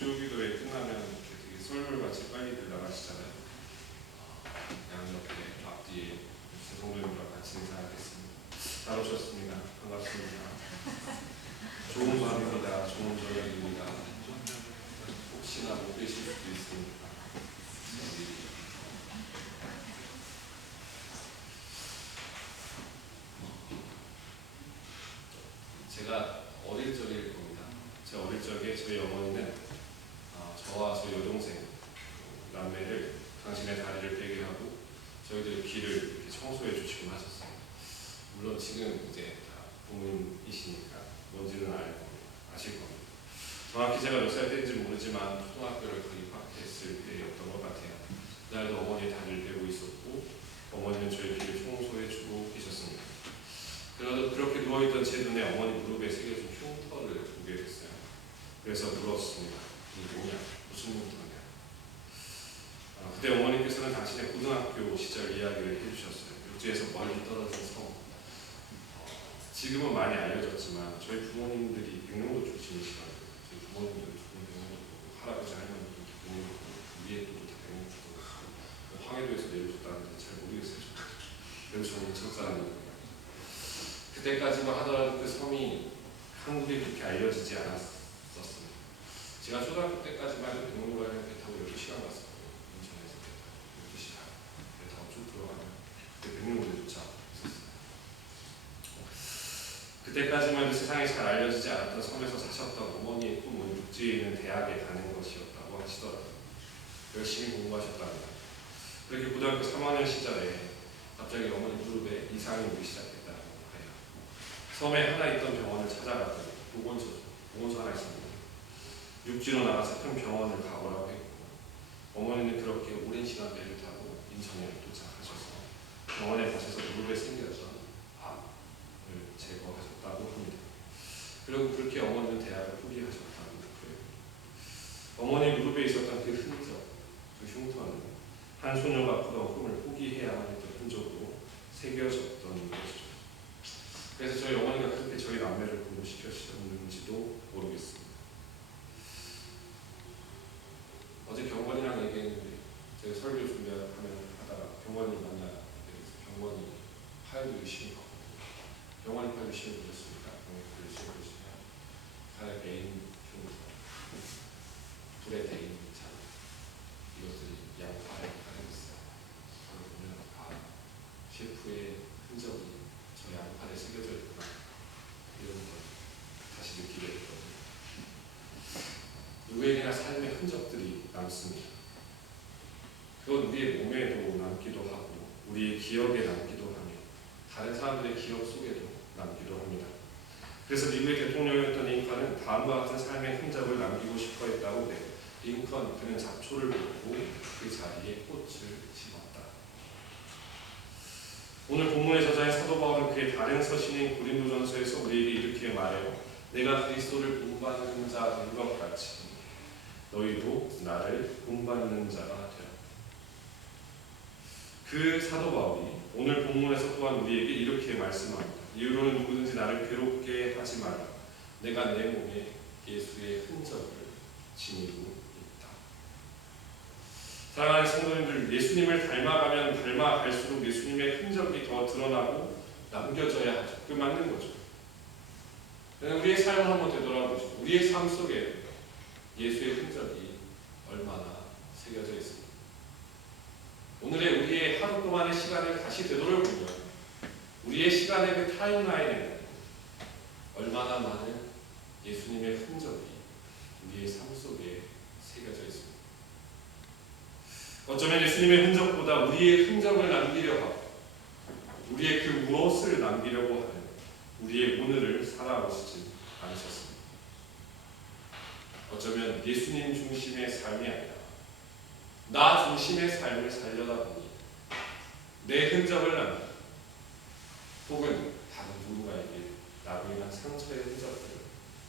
주요기도회 끝나면 되게 썰물같이 빨리들 나가시잖아요. 양옆에 앞뒤에 성도님과 같이 인사하겠습니다. 잘 오셨습니다. 반갑습니다. 좋은 밤입니다. 좋은 저녁입니다. 혹시나 못 계실 수도 있으니까. 제가 어릴 적일 겁니다. 제 어릴 적에 저희 어머니는 저와 저희 여동생 남매를 당신의 다리를 베게 하고 저희들 귀를 이렇게 청소해 주시곤 하셨어요. 물론 지금 이제 다 부모님이시니까 뭔지는 아실 겁니다. 정확히 제가 몇 살 때인지 모르지만 초등학교를 거의 입학했을 때였던 것 같아요. 그날도 어머니의 다리를 베고 있었고 어머니는 저희 귀를 청소해 주고 계셨습니다. 그래도 그렇게 누워있던 제 눈에 어머니 무릎에 새겨진 흉터를 보게 됐어요. 그래서 물었습니다. 이게 뭐냐? 무슨 흉터냐? 그때 어머니께서는 당신의 고등학교 시절 이야기를 해주셨어요. 육지에서 멀리 떨어진 섬. 지금은 많이 알려졌지만 저희 부모님들이 백령도 출신이시거든요. 저희 부모님들은 백령도 할아버지 할머니도 백령도 위에 또다 백령도 황해도에서 내려줬다는데 잘 모르겠어요. 그래서 저는 인천 사람이거든요. 그때까지만 하더라도 그 섬이 한국에 그렇게 알려지지 않았었습니다. 제가 초등학교 때까지만 해도 백령도 가는 배 타고 12시간 갔었거든요. 인천에서 배 타고 12시간 배 타고 쭉 들어가면 그때 백령도조차 있었어요. 그때까지만 해도 세상에 잘 알려지지 않았던 섬에서 사셨던 어머니의 꿈은 육지에 있는 대학에 가는 것이었다고 하시더라고요. 열심히 공부하셨답니다. 그렇게 고등학교 3학년 시절에 갑자기 어머니 무릎에 이상이 오기 시작했어요. 섬에 하나 있던 병원을 찾아갔더니 보건소 하나 있습니다. 육지로 나가서 큰 병원을 가보라고 했고 어머니는 그렇게 오랜 시간 배를 타고 인천에 도착하셔서 병원에 가셔서 무릎에 생겼던 암을 제거하셨다고 합니다. 그리고 그렇게 어머니는 대학을 포기하셨다고 그래요. 어머니 무릎에 있었던 그 흔적, 그 흉터는 한 소녀가 꾸던 꿈을 포기해야만 했던 흔적으로 새겨졌던 것이죠. 그래서 저희 어머니가 그렇게 저희 남매를 공부시켜주셨는지도 모르겠습니다. 어제 경건이랑 얘기했는데 제가 설교 준비하다가 경건이 만나 경건이 팔도 열심히 봤거든요. 경건이 팔 열심히 보셨습니까? 경건이 팔 열심히 보시면 칼에 베인 흉터, 불에 데인 잔 이것들이 양팔에 칼에 있어요. 그걸 보면 셰프의 흔적이 저 양팔에 새겨져 있구나 이런 걸 다시 느끼게 됐거든요. 누구에게나 삶의 흔적들이 남습니다. 그건 우리의 몸에도 남기도 하고 우리의 기억에 남기도 하며 다른 사람들의 기억 속에도 남기도 합니다. 그래서 미국의 대통령이었던 링컨은 다음과 같은 삶의 흔적을 남기고 싶어 했다고 해요. 링컨 그는 잡초를 묻고 그 자리에 꽃을 심었다. 오늘 본문의 저자인 사도 바울은 그의 다른 서신인 고린도전서에서 우리에게 이렇게 말해요. 내가 그리스도를 본받는 자 된 것 같이 너희도 나를 본받는 자가 되라. 그 사도 바울이 오늘 본문에서 또한 우리에게 이렇게 말씀합니다. 이후로는 누구든지 나를 괴롭게 하지 말라. 내가 내 몸에 예수의 흔적을 지니고 있다. 사랑하는 성도님들, 예수님을 닮아가면 닮아갈수록 예수님의 흔적이 더 드러나고 남겨져야 하죠. 그게 맞는 거죠. 우리의 삶을 한번 되돌아보죠. 우리의 삶 속에 예수의 흔적이 얼마나 새겨져 있습니다. 오늘의 우리의 하루 동안의 시간을 다시 되돌아보면 우리의 시간의 그 타임라인에는 얼마나 많은 예수님의 흔적이 우리의 삶 속에 새겨져 있습니다. 어쩌면 예수님의 흔적보다 우리의 흔적을 남기려 하고 우리의 그 무엇을 남기려고 하는 우리의 오늘을 살아오시지 않으셨습니다. 어쩌면 예수님 중심의 삶이 아니라 나 중심의 삶을 살려다 보니 내 흔적을 남기고 혹은 다른 누군가에게 나로 인한 상처의 흔적들을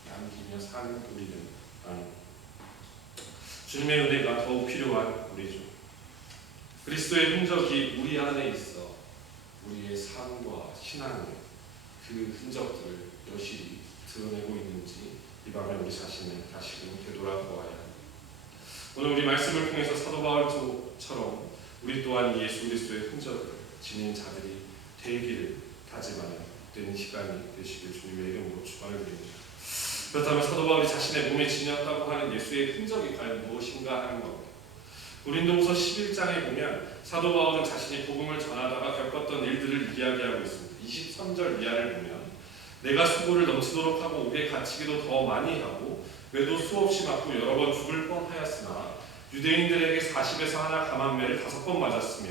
남기며 사는 우리는 아닙니다. 주님의 은혜가 더욱 필요한 우리죠. 그리스도의 흔적이 우리 안에 있어 우리의 삶과 신앙의 그 흔적들을 여실히 드러내고 있는지 이 밤에 우리 자신을 다시금 되돌아보아야 합니다. 오늘 우리 말씀을 통해서 사도 바울처럼 우리 또한 예수 그리스도의 흔적을 지닌 자들이 되기를 다짐하는 되는 시간이 되시길 주님의 이름으로 축원을 드립니다. 그렇다면 사도 바울이 자신의 몸에 지녔다고 하는 예수의 흔적이 과연 무엇인가 하는 겁니다. 고린도후서 11장에 보면 사도 바울은 자신이 복음을 전하다가 겪었던 일들을 이야기하고 있습니다. 23절 이하를 보면 내가 수고를 넘치도록 하고 옥에 갇히기도 더 많이 하고 매도 수없이 맞고 여러 번 죽을 뻔하였으나 유대인들에게 40에서 하나 감한매를 5번 맞았으며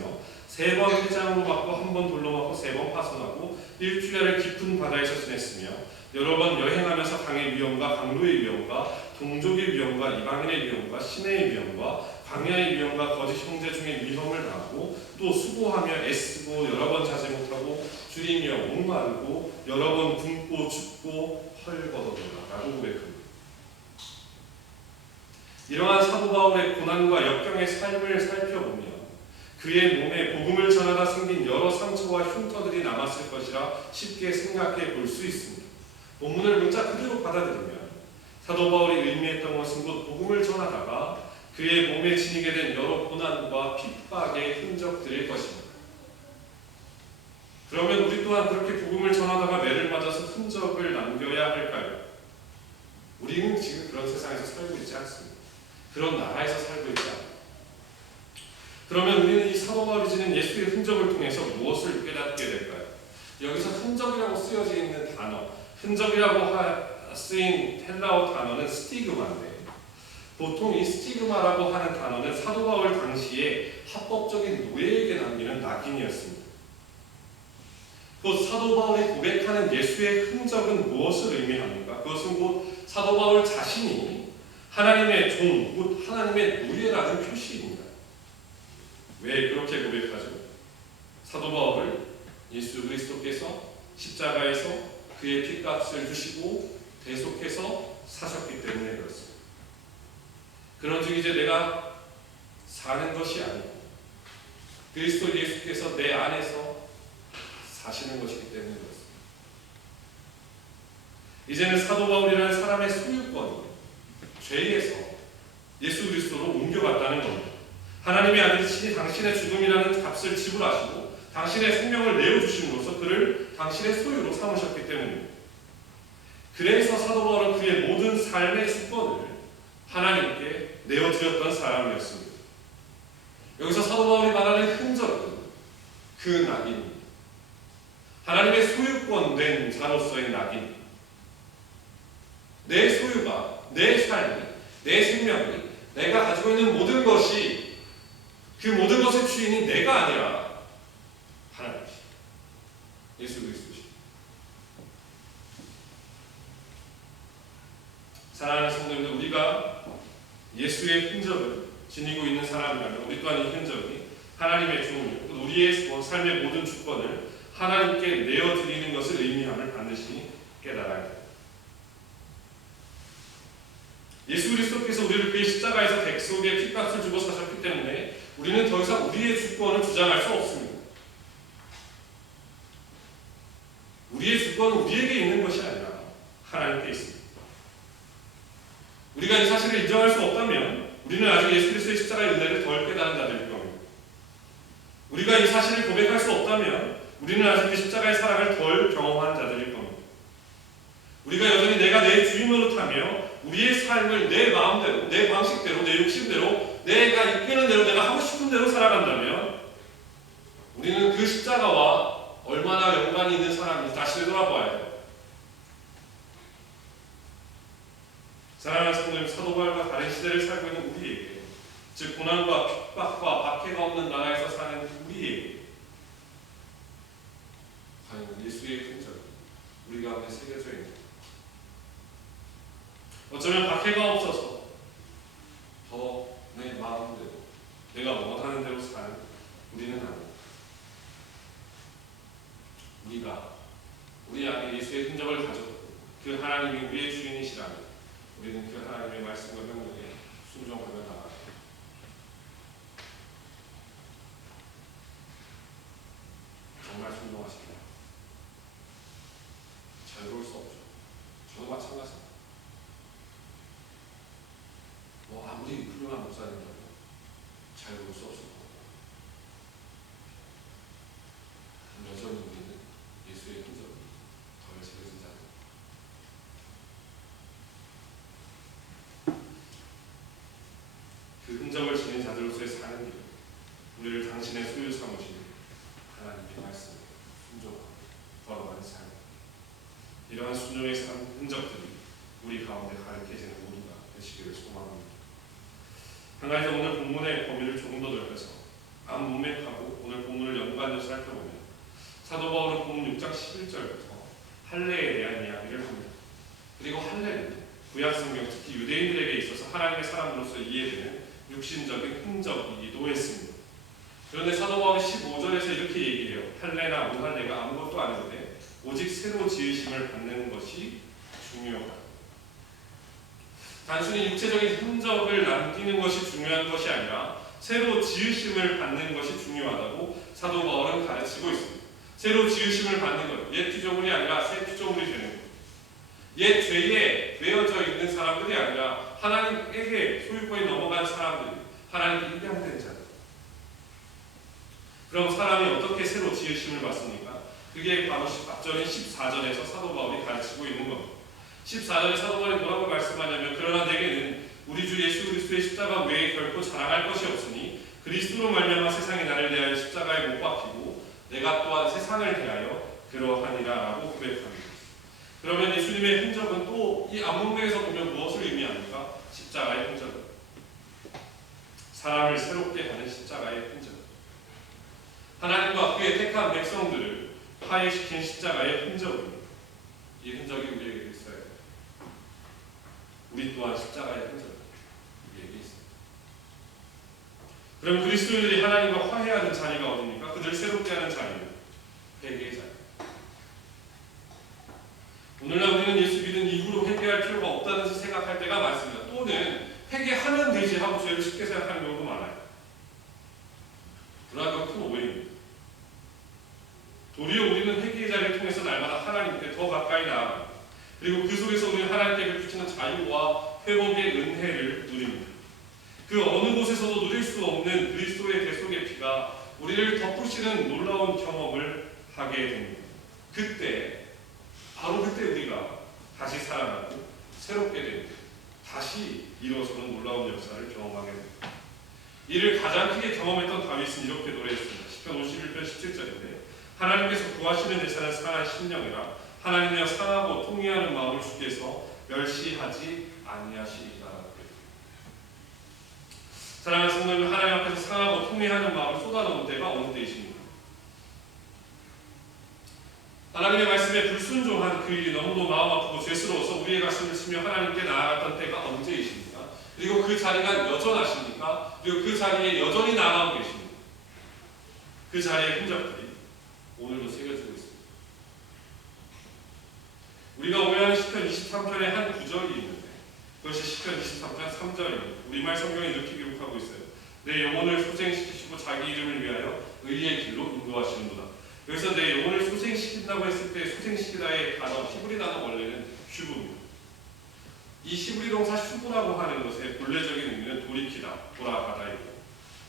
3번 회장으로 맞고 1번 돌로 맞고 3번 파손하고 일주일을 깊은 바다에서 지냈으며 여러 번 여행하면서 강의 위험과 강도의 위험과 동족의 위험과 이방인의 위험과 시내의 위험과 광야의 위험과 거짓 형제 중에 위험을 당하고 또 수고하며 애쓰고 여러 번 자지 못하고 줄이며 목마르고 여러 번 굶고 춥고 헐벗어졌다라고 고백합니다. 이러한 사도 바울의 고난과 역경의 삶을 살펴보면 그의 몸에 복음을 전하다 생긴 여러 상처와 흉터들이 남았을 것이라 쉽게 생각해 볼 수 있습니다. 본문을 문자 그대로 받아들이면 사도 바울이 의미했던 것은 곧 복음을 전하다가 그의 몸에 지니게 된 여러 고난과 핍박의 흔적들일 것입니다. 그러면 우리 또한 그렇게 복음을 전하다가 매를 맞아서 흔적을 남겨야 할까요? 우리는 지금 그런 세상에서 살고 있지 않습니다. 그런 나라에서 살고 있지 않습니다. 그러면 우리는 이 사도 바울이 지닌 예수의 흔적을 통해서 무엇을 깨닫게 될까요? 여기서 흔적이라고 쓰여져 있는 단어, 흔적이라고 쓰인 헬라어 단어는 스티그마인데 보통 이 스티그마라고 하는 단어는 사도 바울 당시에 합법적인 노예에게 남기는 낙인이었습니다. 곧 사도 바울이 고백하는 예수의 흔적은 무엇을 의미합니까? 그것은 곧 사도 바울 자신이 하나님의 종, 곧 하나님의 노예라는 표시입니다. 왜 그렇게 고백하죠? 사도 바울을 예수 그리스도께서 십자가에서 그의 핏값을 주시고 대속해서 사셨기 때문에 그렇습니다. 그런즉 이제 내가 사는 것이 아니고 그리스도 예수께서 내 안에서 사시는 것이기 때문에 그렇습니다. 이제는 사도 바울이라는 사람의 소유권이 죄에서 예수 그리스도로 옮겨갔다는 겁니다. 하나님의 아들이시니 당신의 죽음이라는 값을 지불하시고 당신의 생명을 내어주심으로써 그를 당신의 소유로 삼으셨기 때문입니다. 그래서 사도 바울은 그의 모든 삶의 주권을 하나님께 내어드렸던 사람이었습니다. 여기서 사도 바울이 말하는 흔적은 그 낙인입니다. 하나님의 소유권 된 자로서의 낙인. 내 소유가, 내 삶이, 내 생명이, 내가 가지고 있는 모든 것이 그 모든 것의 주인이 내가 아니라 하나님이시. 예수 그리스도시. 사랑하는 성도님들, 우리가 예수의 흔적을 지니고 있는 사람이라면 우리 또한 이 흔적이 하나님의 종을, 우리의 삶의 모든 주권을 하나님께 내어드리는 것을 의미함을 반드시 깨달아야 합니다. 예수 그리스도께서 우리를 그의 십자가에서 백성의 핏값을 주고 사셨기 때문에 우리는 더 이상 우리의 주권을 주장할 수 없습니다. 우리의 주권은 우리에게 있는 것이 아니라 하나님께 있습니다. 우리가 이 사실을 인정할 수 없다면 우리는 아직 예수 그리스도의 십자가의 은혜를 덜 깨달은 자들일 겁니다. 우리가 이 사실을 고백할 수 없다면 우리는 아직 그 십자가의 사랑을 덜 경험한 자들일 겁니다. 우리가 여전히 내가 내 주인 노릇하며 우리의 삶을 내 마음대로, 내 방식대로, 내 욕심대로, 내가 이끄는 대로, 내가 하고 싶은 대로 살아간다면 우리는 그 십자가와 얼마나 연관이 있는 사람인지 다시 되돌아봐야 해요. 사랑하는 성도님, 사도 바울과 다른 시대를 살고 있는 우리에게, 즉 고난과 핍박과 박해가 없는 나라에서 사는 우리에게 과연 예수의 흔적이 우리 가운데 새겨져 있는, 어쩌면 박해가 없어서 더 내 마음대로 내가 원하는 대로 사는 우리는 아닙니다. 우리가 우리 안에 예수의 흔적을 가졌고 그 하나님이 우리의 주인이시라면 우리는 그 하나님의 말씀과 명령에 순종하며 나아갑니다. 정말 순종하십니다. 자유로울 수 없죠. 저도 마찬가지입니다. 아무리 훌륭한 목사님이라고 잘 볼 수 없을 겁니다. 여전히 우리는 예수의 흔적이 덜 새겨지지 않습니다. 그 흔적을 지닌 자들로서의 사는 길, 우리를 당신의 소유 삼으시는 하나님의 말씀에 순종하고 걸어가는 삶, 이러한 순종의 흔적들이 우리 가운데 가르쳐지는 우리가 되시기를 소망합니다. 한 가지 더 오늘 본문의 범위를 조금 더 넓혀서 앞 문맥하고 오늘 본문을 연관해서 살펴보면 사도 바울은 본문 6장 11절부터 할례에 대한 이야기를 합니다. 그리고 할례는 구약성경 특히 유대인들에게 있어서 하나님의 사람으로서 이해되는 육신적인 흔적이기도 했습니다. 그런데 사도 바울이 15절에서 이렇게 얘기해요. 할례나 무할례가 아무것도 아닌데 오직 새로 지으심을 받는 것이 중요하다. 단순히 육체적인 흔적을 남기는 것이 중요한 것이 아니라 새로 지으심을 받는 것이 중요하다고 사도 바울은 가르치고 있습니다. 새로 지으심을 받는 것, 옛 피조물이 아니라 새 피조물이 되는 것. 옛 죄에 매여져 있는 사람들이 아니라 하나님에게 소유권이 넘어간 사람들이 하나님께 입양된 자들. 그럼 사람이 어떻게 새로 지으심을 받습니까? 그게 바로 앞절인 14절에서 사도 바울이 가르치고 있는 겁니다. 14절에 사도 바울이 뭐라고 말씀하냐면 그러나 내게는 우리 주 예수 그리스도의 십자가 외에 결코 자랑할 것이 없으니 그리스도로 말미암아 세상이 나를 대하여 십자가에 못 박히고 내가 또한 세상을 대하여 그러하니라 라고 고백합니다. 그러면 예수님의 흔적은 또 이 앞문맥에서 보면 무엇을 의미합니까? 십자가의 흔적, 사람을 새롭게 하는 십자가의 흔적, 하나님과 그의 택한 백성들을 화해시킨 십자가의 흔적입니다. 이 흔적이 우리에게 있어요. 우리 또한 십자가의 흔적이 우리에게 있습니다. 그럼 그리스도인들이 하나님과 화해하는 자리가 어디입니까? 그들을 새롭게 하는 자리는 회개의 자리. 오늘날 우리는 예수 믿은 이후로 회개할 필요가 없다는 생각할 때가 많습니다. 또는 회개하면 되지 하고 죄를 쉽게 생각하는 경우도 많아요. 그러나 그건 큰 오해입니다. 도리어 우리는 회개의 자리를 통해서 날마다 하나님께 더 가까이 나아갑니다. 그리고 그 속에서 우리는 하나님께 베푸시는 자유와 회복의 은혜를 누립니다. 그 어느 곳에서도 누릴 수 없는 그리스도의 대속의 피가 우리를 덮으시는 놀라운 경험을 하게 됩니다. 그때, 바로 그때 우리가 다시 살아나고 새롭게 됩니다. 다시 일어서는 놀라운 역사를 경험하게 됩니다. 이를 가장 크게 경험했던 다윗은 이렇게 노래했습니다. 시편 51편 17절인데 하나님께서 구하시는 제사는 상한 심령이라 하나님이여 상하고 통회하는 마음을 주께서 멸시하지 아니하시리라. 사랑하는 성도님, 하나님 앞에서 상하고 통회하는 마음을 쏟아놓은 때가 어느 때이십니까? 하나님의 말씀에 불순종한 그 일이 너무도 마음 아프고 죄스러워서 우리의 가슴을 치며 하나님께 나아갔던 때가 언제이십니까? 그리고 그 자리가 여전하십니까? 그리고 그 자리에 여전히 나아가고 계십니까? 그 자리의 흔적들이 오늘도 새겨지고 있습니다. 우리가 오해하는 시편 23편의 한 구절이 있는데 그것이 시편 23편 3절입니다. 우리말 성경에 이렇게 기록하고 있어요. 내 영혼을 소생시키시고 자기 이름을 위하여 의의 길로 인도하시는도다. 여기서 내 영혼을 소생시킨다고 했을 때 소생시키다의 단어, 히브리 단어 원래는 슈브입니다. 이 히브리 동사 슈브라고 하는 것의 본래적인 의미는 돌이키다, 돌아가다이고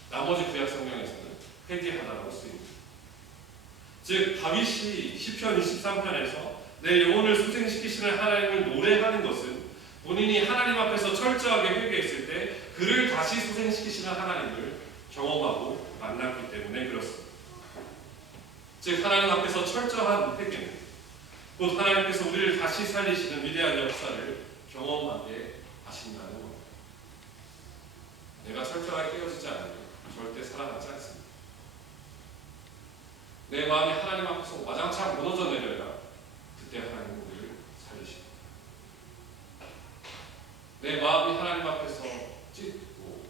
나머지 구약 성경에서는 회개하다라고 쓰입니다. 즉 다윗이 시편 23편에서 내 영혼을 소생시키시는 하나님을 노래하는 것은 본인이 하나님 앞에서 철저하게 회개했을 때 그를 다시 소생시키시는 하나님을 경험하고 만났기 때문에 그렇습니다. 즉 하나님 앞에서 철저한 회개는 곧 하나님께서 우리를 다시 살리시는 위대한 역사를 경험하게 하신다는 겁니다. 내가 철저하게 깨어지지 않으면 절대 살아나지 않습니다. 내 마음이 하나님 앞에서 와장창 무너져 내려야 그때 하나님은 우리를 살리십니다. 내 마음이 하나님 앞에서 찢고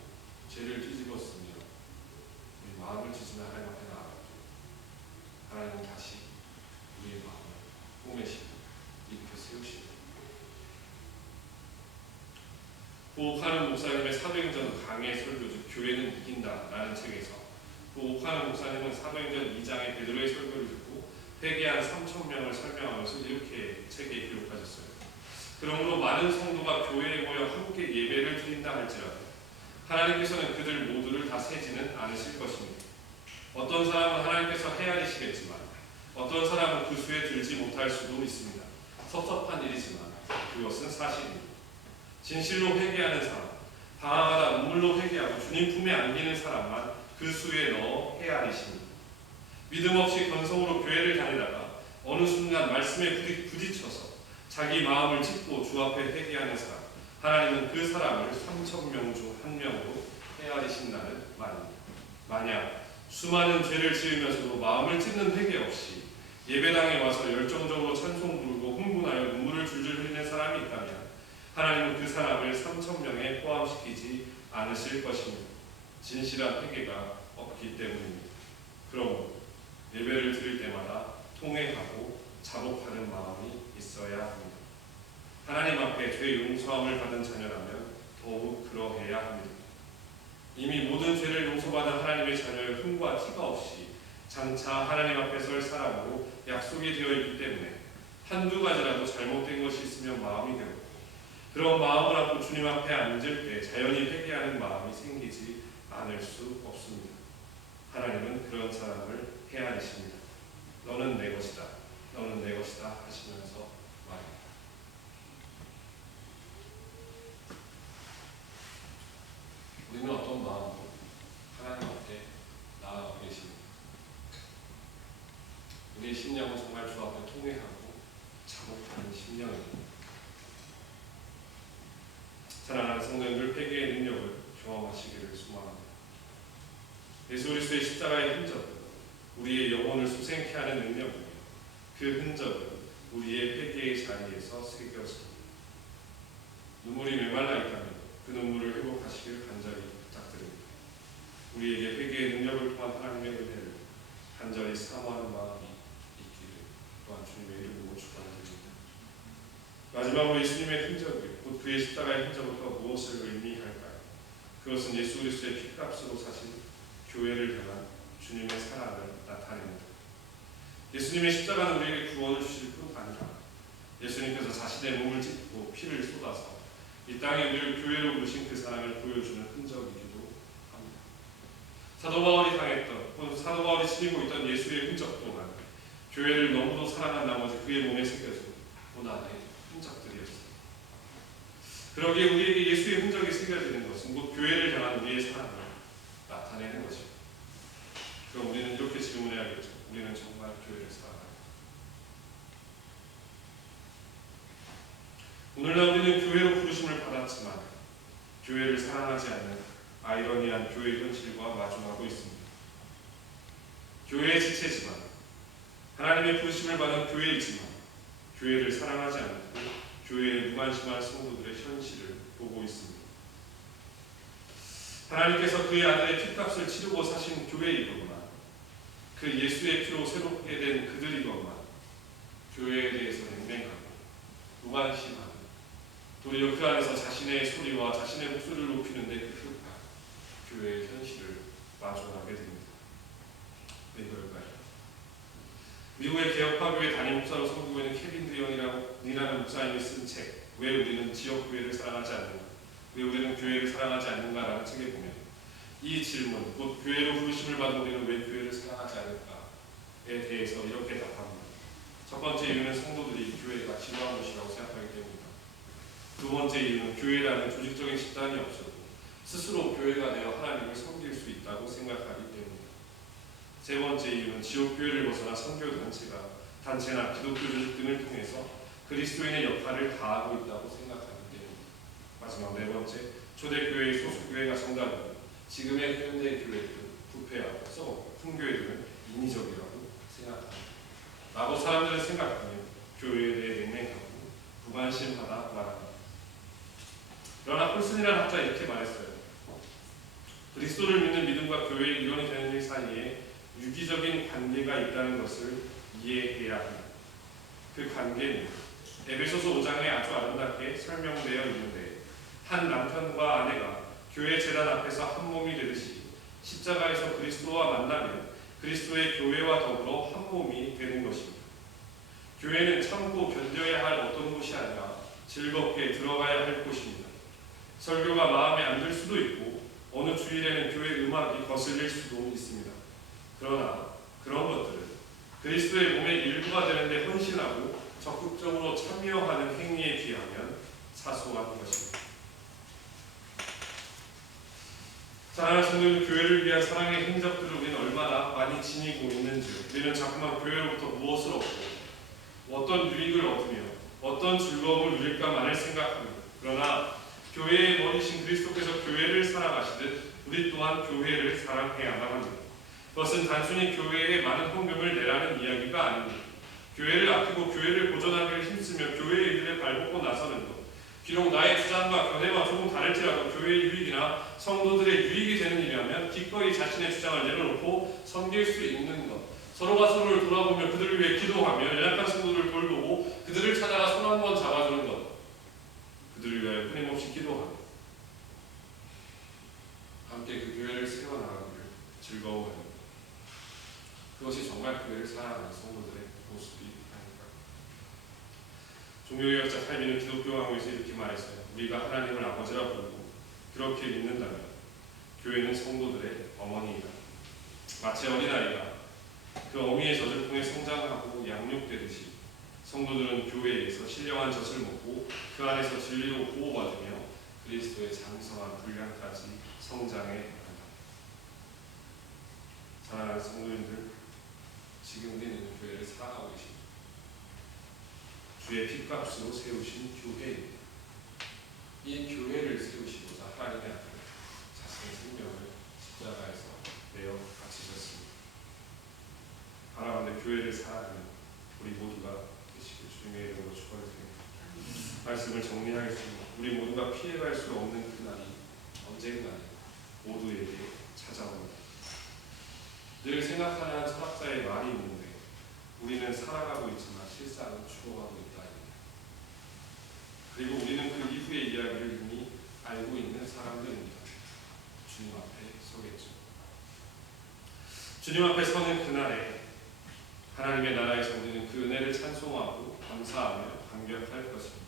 죄를 뒤집었으며 우리 마음을 찢으며 하나님 앞에 나아가죠. 하나님은 다시 우리의 마음을 꿰매시고 일으켜 세우십니다. 보옥하는 목사님의 사도행전 강해 설교집 교회는 이긴다라는 책에서 보옥하는 목사님은 사도행전 2장의 베드로의 설교를 듣고 회개한 3,000명을 설명하면서 이렇게 책에 기록하셨어요. 그러므로 많은 성도가 교회에 모여 함께 예배를 드린다 할지라도 하나님께서는 그들 모두를 다 세지는 않으실 것입니다. 어떤 사람은 하나님께서 헤아리시겠지만 어떤 사람은 그 수에 들지 못할 수도 있습니다. 섭섭한 일이지만 그것은 사실입니다. 진실로 회개하는 사람, 방황하다 눈물로 회개하고 주님 품에 안기는 사람만 그 수에 넣어 헤아리십니다. 믿음 없이 건성으로 교회를 다니다가 어느 순간 말씀에 부딪혀서 자기 마음을 찢고 주 앞에 회개하는 사람, 하나님은 그 사람을 3,000명 중 한 명으로 헤아리신다는 말입니다. 만약 수많은 죄를 지으면서도 마음을 찢는 회개 없이 예배당에 와서 열정적으로 찬송 부르고 흥분하여 눈물을 줄줄 흘리는 사람이 있다면 하나님은 그 사람을 3,000명에 포함시키지 않으실 것입니다. 진실한 회개가 없기 때문입니다. 그럼 예배를 드릴 때마다 통회하고 자복하는 마음이 있어야 합니다. 하나님 앞에 죄 용서함을 받은 자녀라면 더욱 그러해야 합니다. 이미 모든 죄를 용서받은 하나님의 자녀의 흠과 티가 없이 장차 하나님 앞에 설 사람으로 약속이 되어 있기 때문에 한두 가지라도 잘못된 것이 있으면 마음이 괴롭고 그런 마음을 안고 주님 앞에 앉을 때 자연히 회개하는 마음이 생기지 않을 수 없습니다. 하나님은 그런 사람을 헤아리십니다. 너는 내 것이다. 너는 내 것이다 하시면서 말입니다. 우리는 어떤 마음으로 하나님 앞에 나아가고 계십니까? 우리의 심령은 정말 주 앞에 통회하고 자복하는 심령입니다. 사랑하는 성도님들, 회개의 능력을 경험하시기를 소망합니다. 예수 그리스도의 십자가의 흔적은 우리의 영혼을 소생케 하는 능력이며 그 흔적은 우리의 회개의 자리에서 새겨집니다. 눈물이 메말라 있다면 그 눈물을 회복하시길 간절히 부탁드립니다. 우리에게 회개의 능력을 통한 하나님의 은혜를 간절히 사모하는 마음이 있기를 또한 주님의 이름으로 축원드립니다. 마지막으로 예수님의 흔적이 곧 그의 십자가의 흔적부터 무엇을 의미할까요? 그것은 예수 그리스도의 핏값으로 사신 교회를 향한 주님의 사랑을 나타냅니다. 예수님의 십자가는 우리에게 구원을 주실 뿐 아니라 예수님께서 자신의 몸을 찢고 피를 쏟아서 이 땅에 우리를 교회로 부르신 그 사랑을 보여주는 흔적이기도 합니다. 사도 바울이 당했던, 사도 바울이 지니고 있던 예수의 흔적 또한 교회를 너무도 사랑한 나머지 그의 몸에 새겨진 고난의 흔적들이었습니다. 그러기에 우리에게 예수의 흔적이 새겨지는 것은 곧 교회를 향한 우리의 사랑을 나타내는 것입니다. 그럼 우리는 이렇게 질문해야겠죠. 우리는 정말 교회를 사랑하는가? 오늘날 우리는 교회로 부르심을 받았지만 교회를 사랑하지 않는 아이러니한 교회 현실과 마주하고 있습니다. 교회의 지체지만 하나님의 부르심을 받은 교회이지만 교회를 사랑하지 않고 교회에 무관심한 성도들의 현실을 보고 있습니다. 하나님께서 그의 아들의 핏값을 치르고 사신 교회이거나 그 예수의 피로 새롭게 된 그들이거나 교회에 대해서 냉랭하고 무관심하고 도리어 그 안에서 자신의 소리와 자신의 목소리를 높이는 데 급급한 교회의 현실을 마주하게 됩니다. 왜 그럴까요? 미국의 개혁파교회 담임 목사로 섬기고 있는 케빈 드ion이라는 목사님이 쓴 책 왜 우리는 지역교회를 사랑하지 않는가? 왜 우리는 교회를 사랑하지 않는가라는 책에 보면 이 질문, 곧 교회로 부르심을 받은 우리는 왜 교회를 사랑하지 않을까에 대해서 이렇게 답합니다. 첫 번째 이유는 성도들이 교회가 지루한 곳이라고 생각하기 때문입니다. 두 번째 이유는 교회라는 조직적인 집단이 없어도 스스로 교회가 되어 하나님을 섬길 수 있다고 생각하기 때문입니다. 세 번째 이유는 지역교회를 벗어나 선교단체나 기독교 조직 등을 통해서 그리스도인의 역할을 다하고 있다고 생각하기 때문입니다. 마지막 네 번째, 초대교회의 소수교회가 정답이고 지금의 현대교회들은 부패하고 썩어 fun교회들은 인위적이라고 생각합니다. 라고 사람들은 생각하며 교회에 대해 냉랭하고 무관심하다 말합니다. 그러나 콜슨이라는 학자가 이렇게 말했어요. 그리스도를 믿는 믿음과 교회의 일원이 되는 일 사이에 유기적인 관계가 있다는 것을 이해해야 합니다. 그 관계는 에베소서 5장에 아주 아름답게 설명되어 있는데 한 남편과 아내가 교회 제단 앞에서 한 몸이 되듯이 십자가에서 그리스도와 만나면 그리스도의 교회와 더불어 한 몸이 되는 것입니다. 교회는 참고 견뎌야 할 어떤 곳이 아니라 즐겁게 들어가야 할 곳입니다. 설교가 마음에 안 들 수도 있고 어느 주일에는 교회 음악이 거슬릴 수도 있습니다. 그러나 그런 것들은 그리스도의 몸의 일부가 되는데 헌신하고 적극적으로 참여하는 행위에 비하면 사소한 것입니다. 사랑하는 성도님, 교회를 위한 사랑의 행적들을 우리는 얼마나 많이 지니고 있는지, 우리는 자꾸만 교회로부터 무엇을 얻고 어떤 유익을 얻으며 어떤 즐거움을 누릴까만을 생각합니다. 그러나 교회의 머리신 그리스도께서 교회를 사랑하시듯 우리 또한 교회를 사랑해야만 합니다. 그것은 단순히 교회에 많은 헌금을 내라는 이야기가 아닙니다. 교회를 아끼고 교회를 보존하기를 힘쓰며 교회의 일에 발벗고 나서는 것, 비록 나의 주장과 견해와 조금 다를지라도 교회의 유익이나 성도들의 유익이 되는 일이라면 기꺼이 자신의 주장을 내려놓고 섬길 수 있는 것, 서로가 서로를 돌아보며 그들을 위해 기도하며 연약한 성도들을 돌보고 그들을 찾아가 손 한 번 잡아주는 것, 그들을 위하여 끊임없이 기도하며 함께 그 교회를 세워나가기를 즐거워하는 것, 그것이 정말 교회를 사랑하는 성도들의 모습이 아닐까. 종교개혁자 칼빈은 기독교 항해에서 이렇게 말했어요. 우리가 하나님을 아버지라 부르고 그렇게 믿는다면 교회는 성도들의 어머니이다. 마치 어린아이가 그 어미의 젖을 통해 성장하고 양육되듯이 성도들은 교회에서 신령한 젖을 먹고 그 안에서 진리로 보호받으며 그리스도의 장성한 분량까지 성장해 나간다. 사랑하는 성도님들, 지금 우리는 교회를 사랑하고 계십니다. 주의 핏값으로 세우신 교회입니다. 이 교회를 세우시고자 하나님의 아들 자신의 생명을 십자가에서 내어 바치셨습니다. 바라건대 교회를 사랑하는 우리 모두가 되시길 주님의 이름으로 축원드립니다. 말씀을 정리하겠습니다. 우리 모두가 피해갈 수 없는 그날이 언젠가 모두에게 찾아옵니다. 늘 생각하는 철학자의 말이 있는데 우리는 살아가고 있지만 실상은 죽어가고 있다입니다. 그리고 우리는 그 이후의 이야기를 이미 알고 있는 사람들입니다. 주님 앞에 서겠죠. 주님 앞에 서는 그날에 하나님의 나라에서 우리는 그 은혜를 찬송하고 감사하며 감격할 것입니다.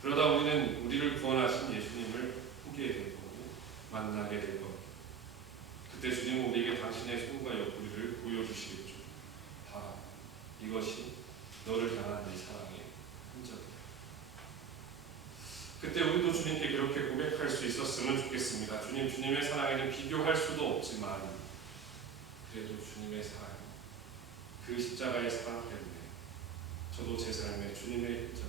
그러다 우리는 우리를 구원하신 예수님을 보게 될 거고 만나게 될 겁니다. 그때 주님은 우리에게 당신의 손과 옆구리를 보여주시겠죠. 봐라, 이것이 너를 향한 내 사랑의 흔적이다. 그때 우리도 주님께 그렇게 고백할 수 있었으면 좋겠습니다. 주님, 주님의 사랑에는 비교할 수도 없지만 그래도 주님의 사랑, 그 십자가의 사랑 때문에 저도 제 삶에 주님의 흔적,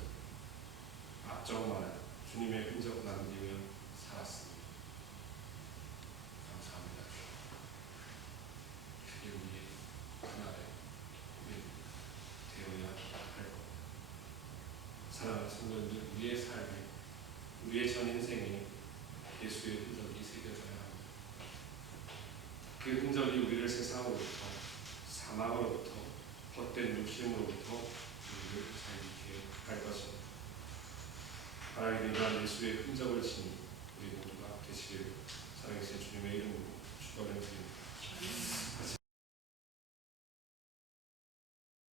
악정만한 주님의 흔적 남기며 살았습니다. 감사합니다. 그게 우리의 그날의 고백이 되어야 할 것. 사랑하는 성도님들, 우리의 삶에, 우리의 전 인생에 예수의 흔적이 새겨져야 합니다. 그 흔적이 우리를 세상으로부터, 사망으로부터, 헛된 욕심으로부터 우리를 자유케 할 것입니다. 하나님의 이러한 예수의 흔적을 지닌 우리 모두가 되시기를 사랑하신 주님의 이름으로 축원을 드립니다.